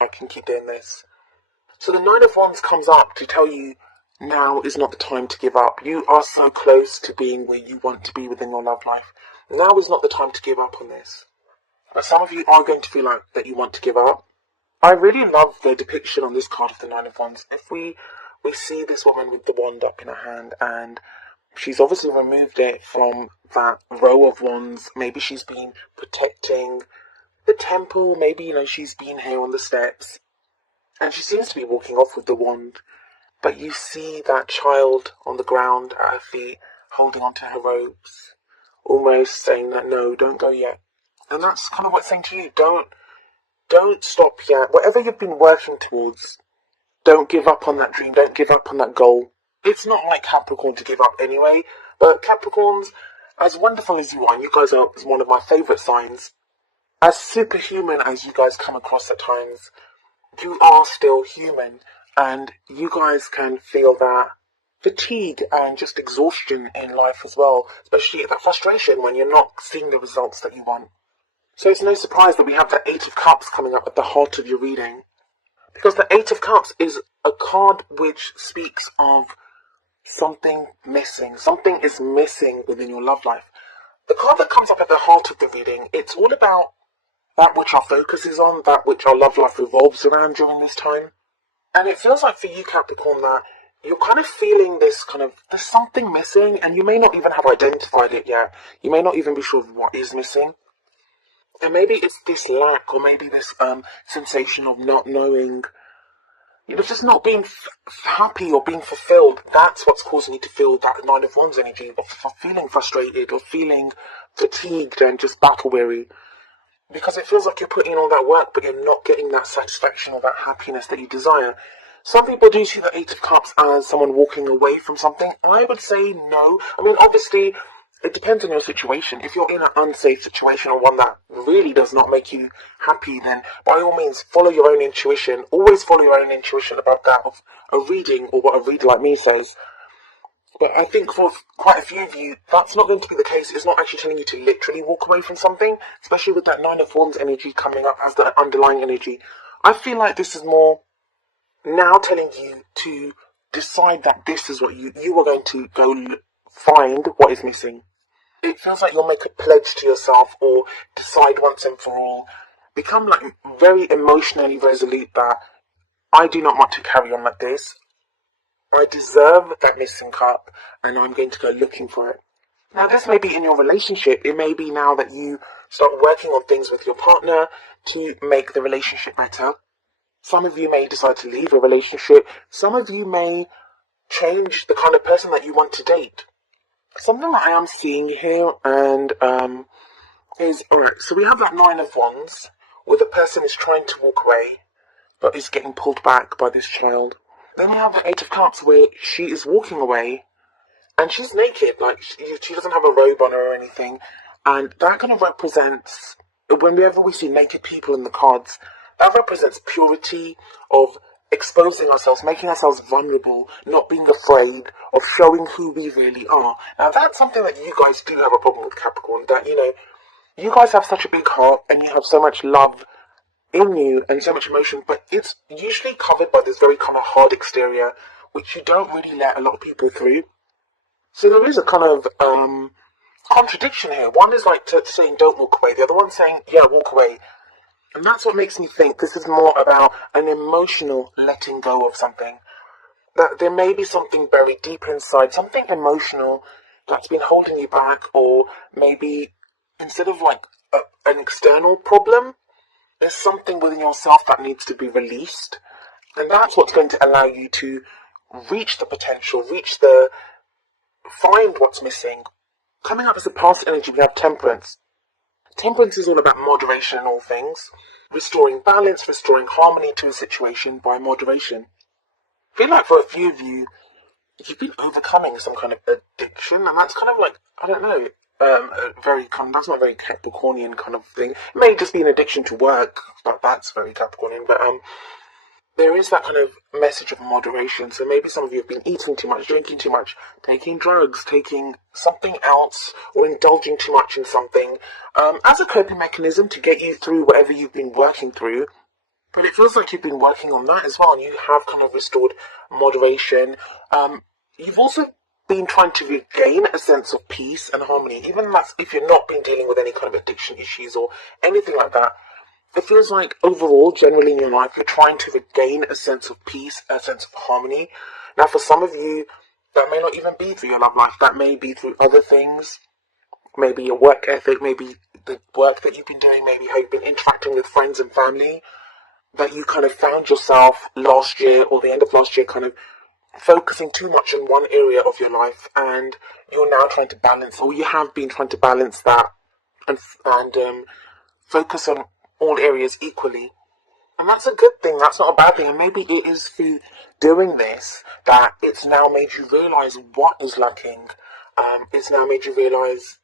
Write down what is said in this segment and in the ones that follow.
I can keep doing this. So the Nine of Wands comes up to tell you now is not the time to give up. You are so close to being where you want to be within your love life. Now is not the time to give up on this. But some of you are going to feel like that you want to give up. I really love the depiction on this card of the Nine of Wands. If we see this woman with the wand up in her hand, and she's obviously removed it from that row of wands. Maybe she's been protecting the temple. Maybe, she's been here on the steps. And she seems to be walking off with the wand. But you see that child on the ground at her feet, holding onto her robes, almost saying that, no, don't go yet. And that's kind of what it's saying to you. Don't stop yet. Whatever you've been working towards, don't give up on that dream. Don't give up on that goal. It's not like Capricorn to give up anyway. But Capricorns, as wonderful as you are, and you guys are one of my favourite signs, as superhuman as you guys come across at times, you are still human. And you guys can feel that fatigue and just exhaustion in life as well. Especially that frustration when you're not seeing the results that you want. So it's no surprise that we have the Eight of Cups coming up at the heart of your reading. Because the Eight of Cups is a card which speaks of something missing. Something is missing within your love life. The card that comes up at the heart of the reading, it's all about that which our focus is on, that which our love life revolves around during this time. And it feels like for you, Capricorn, that you're kind of feeling this there's something missing, and you may not even have identified it yet. You may not even be sure of what is missing. And maybe it's this lack, or maybe this sensation of not knowing, just not being happy or being fulfilled. That's what's causing you to feel that Nine of Wands energy, of feeling frustrated, or feeling fatigued and just battle weary. Because it feels like you're putting in all that work, but you're not getting that satisfaction or that happiness that you desire. Some people do see the Eight of Cups as someone walking away from something. I would say no. I mean, obviously, it depends on your situation. If you're in an unsafe situation, or one that really does not make you happy, then by all means follow your own intuition. Always follow your own intuition about that of a reading, or what a reader like me says. But I think for quite a few of you, that's not going to be the case. It's not actually telling you to literally walk away from something, especially with that Nine of Wands energy coming up as the underlying energy. I feel like this is more now telling you to decide that this is what you are going to go find what is missing. It feels like you'll make a pledge to yourself, or decide once and for all, become like very emotionally resolute that I do not want to carry on like this. I deserve that missing cup, and I'm going to go looking for it. Now, this may be in your relationship. It may be now that you start working on things with your partner to make the relationship better. Some of you may decide to leave a relationship. Some of you may change the kind of person that you want to date. Something that I am seeing here and is, alright, so we have that Nine of Wands, where the person is trying to walk away, but is getting pulled back by this child. Then we have the Eight of Cups, where she is walking away, and she's naked, like she doesn't have a robe on her or anything, and that kind of represents, whenever we see naked people in the cards, that represents purity, of exposing ourselves, making ourselves vulnerable, not being afraid of showing who we really are. Now that's something that you guys do have a problem with, Capricorn, that, you guys have such a big heart, and you have so much love in you and so much emotion, but it's usually covered by this very kind of hard exterior, which you don't really let a lot of people through. So there is a kind of contradiction here. One is like saying don't walk away, the other one saying yeah, walk away. And that's what makes me think this is more about an emotional letting go of something. That there may be something buried deeper inside, something emotional that's been holding you back, or maybe instead of like an external problem, there's something within yourself that needs to be released. And that's what's going to allow you to reach the potential, find what's missing. Coming up as a past energy, we have Temperance. Temperance is all about moderation in all things. Restoring balance, restoring harmony to a situation by moderation. I feel like for a few of you, you've been overcoming some kind of addiction, and that's kind of like, I don't know, that's not a very Capricornian kind of thing. It may just be an addiction to work, but that's very Capricornian. But there is that kind of message of moderation. So maybe some of you have been eating too much, drinking too much, taking drugs, taking something else, or indulging too much in something as a coping mechanism to get you through whatever you've been working through. But it feels like you've been working on that as well, and you have kind of restored moderation. You've also been trying to regain a sense of peace and harmony, even that's if you've not been dealing with any kind of addiction issues or anything like that. It feels like overall, generally in your life, you're trying to regain a sense of peace, a sense of harmony. Now, for some of you, that may not even be through your love life. That may be through other things. Maybe your work ethic, maybe the work that you've been doing, maybe how you've been interacting with friends and family, that you kind of found yourself last year or the end of last year kind of focusing too much on one area of your life, and you're now trying to balance, or you have been trying to balance that and focus on all areas equally. And that's a good thing, that's not a bad thing. And maybe it is through doing this that it's now made you realise what is lacking. It's now made you realise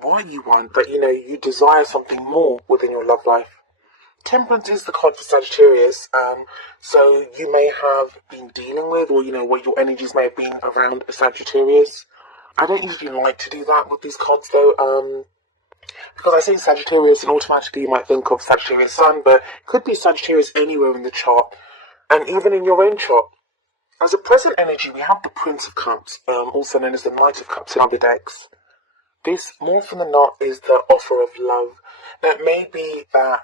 what you want, that you desire something more within your love life. Temperance is the card for Sagittarius, so you may have been dealing with, or what your energies may have been around a Sagittarius. I don't usually like to do that with these cards though, because I say Sagittarius and automatically you might think of Sagittarius Sun, but it could be Sagittarius anywhere in the chart, and even in your own chart. As a present energy, we have the Prince of Cups, also known as the Knight of Cups in other decks. This, more often than not, is the offer of love. Now, it may be that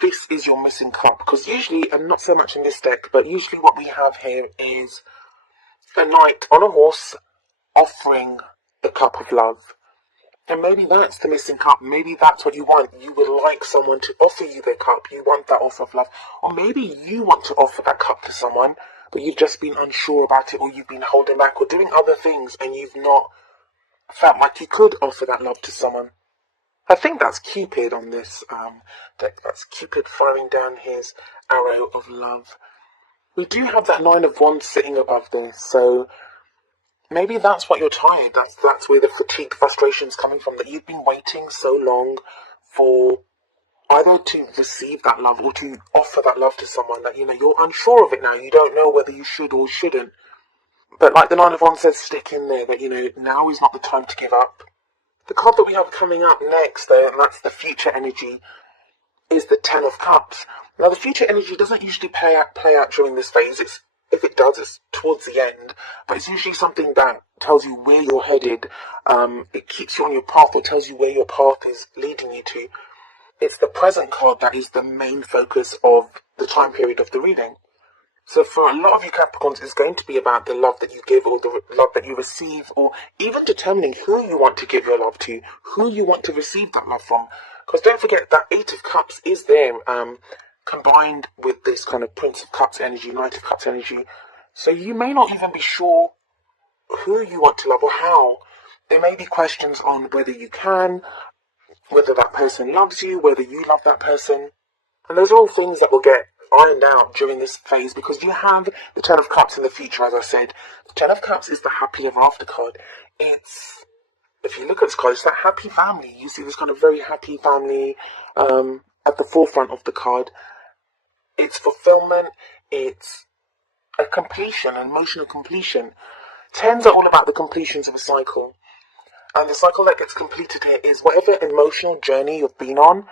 this is your missing cup, because usually, and not so much in this deck, but usually what we have here is a knight on a horse offering the cup of love. And maybe that's the missing cup. Maybe that's what you want. You would like someone to offer you their cup. You want that offer of love. Or maybe you want to offer that cup to someone, but you've just been unsure about it, or you've been holding back or doing other things, and you've not felt like you could offer that love to someone. I think that's Cupid on this deck. That's Cupid firing down his arrow of love. We do have that Nine of Wands sitting above this, so maybe that's what you're tired. That's where the fatigue, frustration is coming from, that you've been waiting so long for either to receive that love or to offer that love to someone, that you're unsure of it now. You don't know whether you should or shouldn't. But like the Nine of Wands says, stick in there, that now is not the time to give up. The card that we have coming up next, though, and that's the future energy, is the Ten of Cups. Now, the future energy doesn't usually play out during this phase. If it does, it's towards the end. But it's usually something that tells you where you're headed. It keeps you on your path, or tells you where your path is leading you to. It's the present card that is the main focus of the time period of the reading. So for a lot of you Capricorns, it's going to be about the love that you give, or the love that you receive, or even determining who you want to give your love to, who you want to receive that love from. Because don't forget that Eight of Cups is there, combined with this kind of Prince of Cups energy, Knight of Cups energy. So you may not even be sure who you want to love or how. There may be questions on whether you can, whether that person loves you, whether you love that person. And those are all things that will get ironed out during this phase, because you have the Ten of Cups in the future. As I said, the Ten of Cups is the happy ever after card. It's, if you look at this card, it's that happy family. You see this kind of very happy family at the forefront of the card. It's fulfillment, it's a completion, an emotional completion. Tens are all about the completions of a cycle. And the cycle that gets completed here is whatever emotional journey you've been on,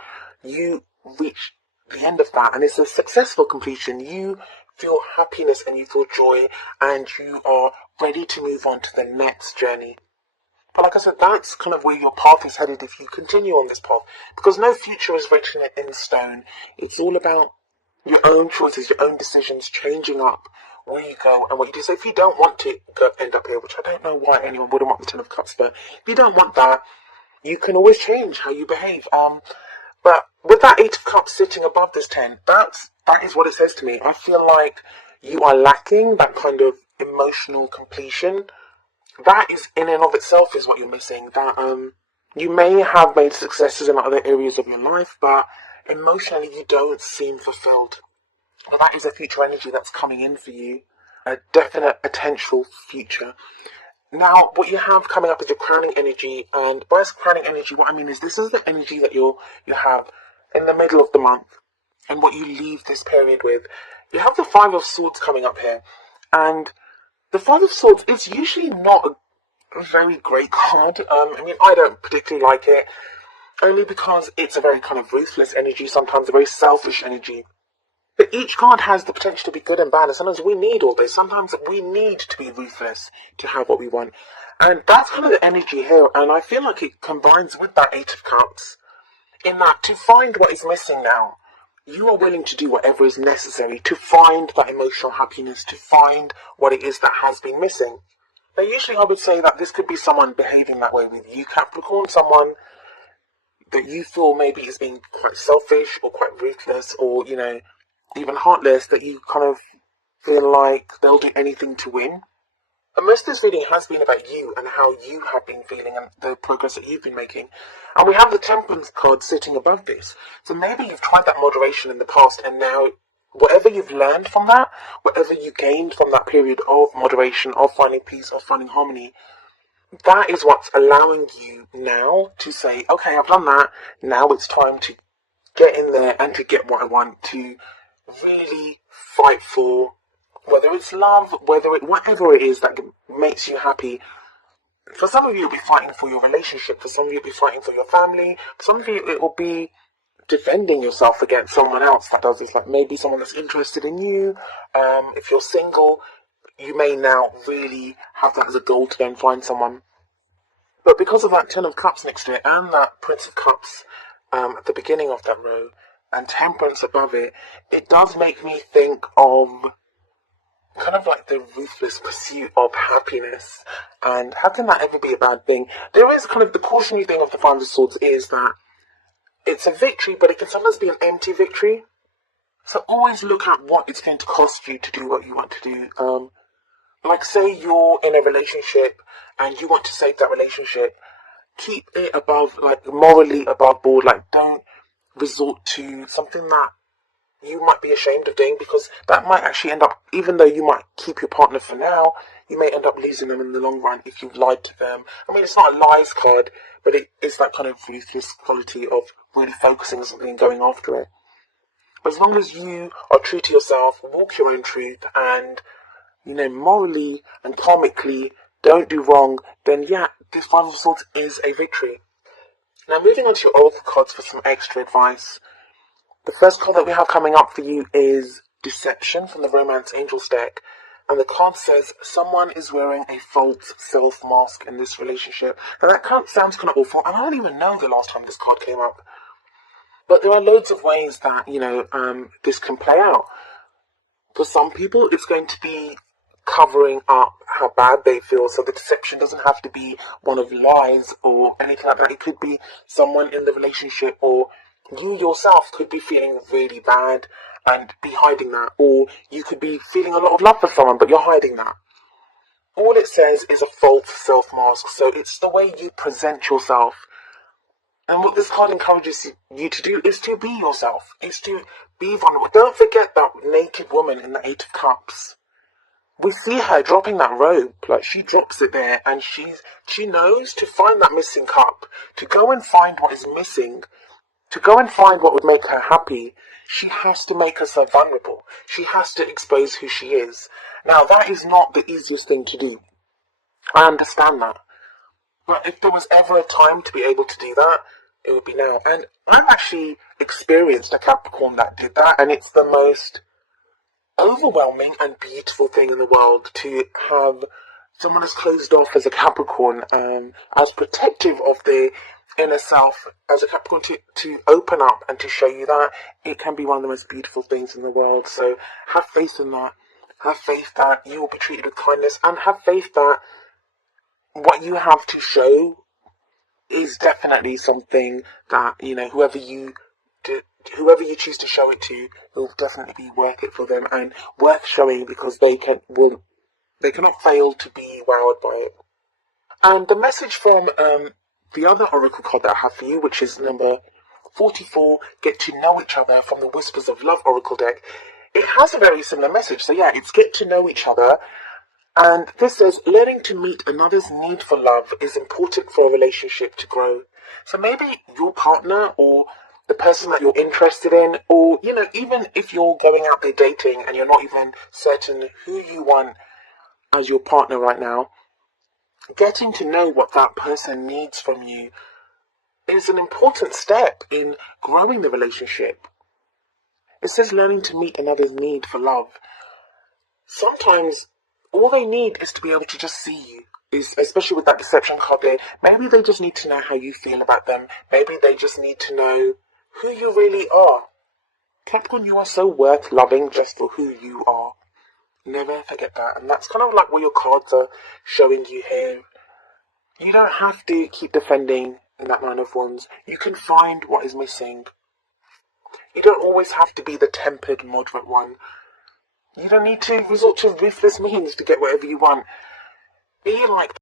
you reach the end of that, and it's a successful completion. You feel happiness and you feel joy, and you are ready to move on to the next journey. But like I said, that's kind of where your path is headed if you continue on this path, because no future is written in stone. It's all about your own choices, your own decisions, changing up where you go and what you do. So if you don't want to end up here, which I don't know why anyone wouldn't want the Ten of Cups, but if you don't want that, you can always change how you behave. But with that Eight of Cups sitting above this 10, that is what it says to me. I feel like you are lacking that kind of emotional completion. That is, in and of itself, is what you're missing. That you may have made successes in other areas of your life, but emotionally you don't seem fulfilled. Well, that is a future energy that's coming in for you. A definite potential future. Now, what you have coming up is your crowning energy, and by crowning energy, what I mean is this is the energy that you have in the middle of the month, and what you leave this period with. You have the Five of Swords coming up here, and the Five of Swords is usually not a very great card. I don't particularly like it, only because it's a very kind of ruthless energy, sometimes a very selfish energy. But each card has the potential to be good and bad, and sometimes we need all this. Sometimes we need to be ruthless to have what we want. And that's kind of the energy here, and I feel like it combines with that Eight of Cups, in that to find what is missing now, you are willing to do whatever is necessary to find that emotional happiness, to find what it is that has been missing. Now, usually I would say that this could be someone behaving that way with you, Capricorn, someone that you feel maybe is being quite selfish or quite ruthless or, even heartless, that you kind of feel like they'll do anything to win. And most of this reading has been about you and how you have been feeling and the progress that you've been making. And we have the Temperance card sitting above this. So maybe you've tried that moderation in the past, and now whatever you've learned from that, whatever you gained from that period of moderation, of finding peace, of finding harmony, that is what's allowing you now to say, okay, I've done that. Now it's time to get in there and to get what I want, to really fight for, whether it's love, whatever it is that makes you happy. For some of you, it'll be fighting for your relationship. For some of you, it'll be fighting for your family. For some of you, it will be defending yourself against someone else that does this. Like maybe someone that's interested in you. If you're single, you may now really have that as a goal to go and find someone. But because of that Ten of Cups next to it and that Prince of Cups at the beginning of that row and Temperance above it, it does make me think of kind of like the ruthless pursuit of happiness. And how can that ever be a bad thing? There is kind of the cautionary thing of the Five of Swords is that it's a victory, but it can sometimes be an empty victory. So always look at what it's going to cost you to do what you want to do. Like say you're in a relationship and you want to save that relationship, keep it above, like morally above board. Like don't resort to something that you might be ashamed of doing, because that might actually end up, even though you might keep your partner for now, you may end up losing them in the long run if you've lied to them. I mean, it's not a lies card, but it is that kind of ruthless quality of really focusing on something and going after it. But as long as you are true to yourself, walk your own truth, and, morally and karmically don't do wrong, then yeah, this Five of Swords is a victory. Now moving on to your Oracle cards for some extra advice. The first card that we have coming up for you is Deception from the Romance Angels deck. And the card says, someone is wearing a false self mask in this relationship. Now that sounds kind of awful, and I don't even know the last time this card came up. But there are loads of ways that, this can play out. For some people, it's going to be covering up how bad they feel. So the deception doesn't have to be one of lies or anything like that. It could be someone in the relationship, or you yourself could be feeling really bad and be hiding that. Or you could be feeling a lot of love for someone, but you're hiding that. All it says is a false self-mask. So it's the way you present yourself. And what this card encourages you to do is to be yourself. Is to be vulnerable. Don't forget that naked woman in the Eight of Cups. We see her dropping that robe, like she drops it there, and she knows to find that missing cup, to go and find what is missing, to go and find what would make her happy. She has to make herself vulnerable. She has to expose who she is. Now, that is not the easiest thing to do. I understand that. But if there was ever a time to be able to do that, it would be now. And I've actually experienced a Capricorn that did that, and it's the most overwhelming and beautiful thing in the world to have someone as closed off as a Capricorn, as protective of their inner self as a Capricorn, to open up and to show you that it can be one of the most beautiful things in the world. So have faith in that. Have faith that you will be treated with kindness, and have faith that what you have to show is definitely something that, whoever you choose to show it to will definitely be worth it for them and worth showing, because they cannot fail to be wowed by it. And the message from the other oracle card that I have for you, which is number 44, Get to Know Each Other from the Whispers of Love oracle deck, it has a very similar message. So yeah, it's get to know each other. And this says, learning to meet another's need for love is important for a relationship to grow. So maybe your partner or the person that you're interested in, or, even if you're going out there dating and you're not even certain who you want as your partner right now, getting to know what that person needs from you is an important step in growing the relationship. It says learning to meet another's need for love. Sometimes all they need is to be able to just see you. Especially with that deception card there. Maybe they just need to know how you feel about them. Maybe they just need to know who you really are. Capricorn, you are so worth loving just for who you are. Never forget that. And that's kind of like what your cards are showing you here. You don't have to keep defending in that Nine of Wands. You can find what is missing. You don't always have to be the tempered, moderate one. You don't need to resort to ruthless means to get whatever you want. Be like